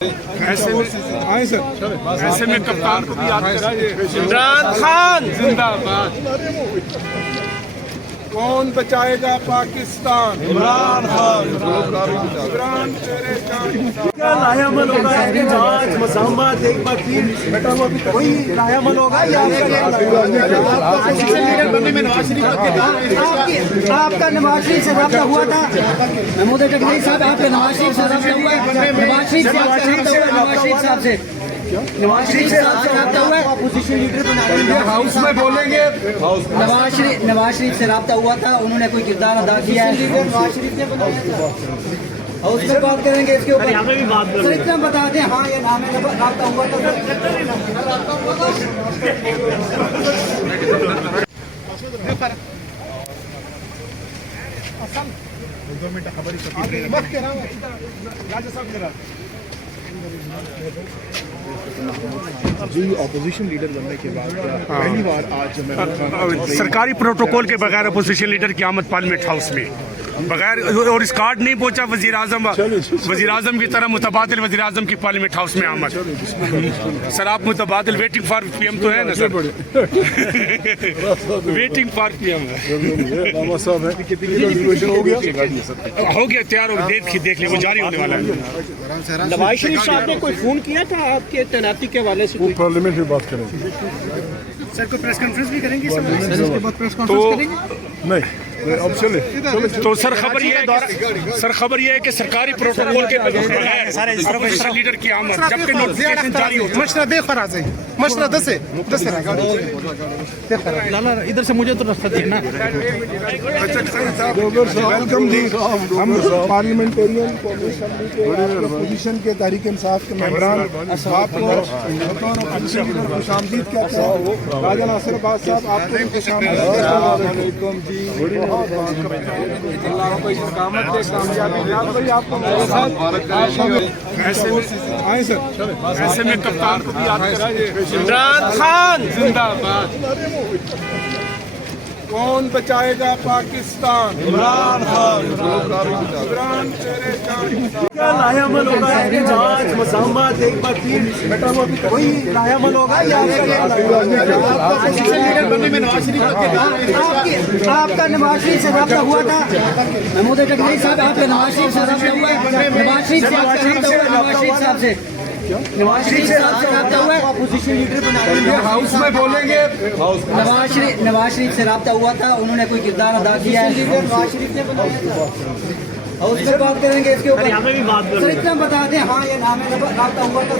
ऐसे में आए सर, ऐसे में कप्तान को भी याद करा ये इमरान खान जिंदाबाद। कौन बचाएगा पाकिस्तान? इमरान खान। इमरान तेरे क्या लायामल होगा कि जांच मज़ामत एक बार फिर कोई लायामल होगा या आपका नवाज शरीफ से रब्ता हुआ था महमूद जगदीश साहब, आपका नवाज शरीफ से रब्ता हुआ है? नवाज शरीफ साहब से नवाज शरीफ से रब्ता हुआ है? अपोजिशन लीडर बना हाउस में बोलेंगे। नवाज शरीफ से रब्ता हुआ था, उन्होंने कोई किरदार अदा किया है? नवाज शरीफ ने बनाया था। हाउस में बात करेंगे इसके ऊपर, सर इतना बता दें। हाँ, ये नाम है, रब्ता हुआ जी ऑपोजिशन लीडर बनने के बाद पहली बार आज सरकारी प्रोटोकॉल के बगैर अपोजिशन लीडर की आमद पार्लियामेंट हाउस में बगैर, और इस कार्ड नहीं पहुंचा वजीर आजम की तरह मुतबादिल वजीर आजम की पार्लियामेंट हाउस में आमद। सर आप मुतबादिल वेटिंग फॉर पीएम तो है ना सर? वेटिंग फॉर पीएम हो गया, तैयार हो, देख ली वो जारी होने वाला है। नवाज शरीफ साहब ने कोई फोन किया था आपके तैनाती के हवाले से? पार्लियामेंट में बात करेंगे सर को प्रेस कॉन्फ्रेंस भी करेंगे इसके बाद प्रेस कॉन्फ्रेंस करेंगे? नहीं अब चले तो सर खबर ये है कि सरकारी प्रोटोकॉल के बगैर अपोजिशन लीडर की आमद जबकि नोटिफिकेशन जारी हो मशरा दे फराज है, मशरा दस लाला इधर से मुझे तो रास्ता देना। वेलकम जी। हम पार्लियामेंटेरियन पोजीशन के तहरीक इंसाफ के मेंबरान आपको खुशामदीद कहते हैं। राजा नासिर अब्बास साहब आपको खुशामदीद जी। अल्लाह को इस्तेकामत दे, कामयाबी दे। आपको मेरे साथ ऐसे में आए सर, ऐसे में कप्तान को भी याद करा ये इमरान खान जिंदाबाद। कौन बचाएगा पाकिस्तान? इमरान खान। इमरान तेरे क्या लायामल होगा कि जांच मज़ामत एक बार फिर कोई लायामल होगा या आपका नवाज शरीफ से रब्ता हुआ था महमूद जगदीश साहब, आपका नवाज शरीफ से रब्ता हुआ है? नवाज शरीफ साहब से नवाज शरीफ से रब्ता हुआ है? अपोजिशन लीडर बना हाउस में बोलेंगे। नवाज शरीफ से रब्ता हुआ था, उन्होंने कोई किरदार अदा किया है? नवाज शरीफ ने बनाया था। हाउस में बात करेंगे इसके ऊपर, सर इतना बता दें। हाँ, ये नाम है, रब्ता हुआ था।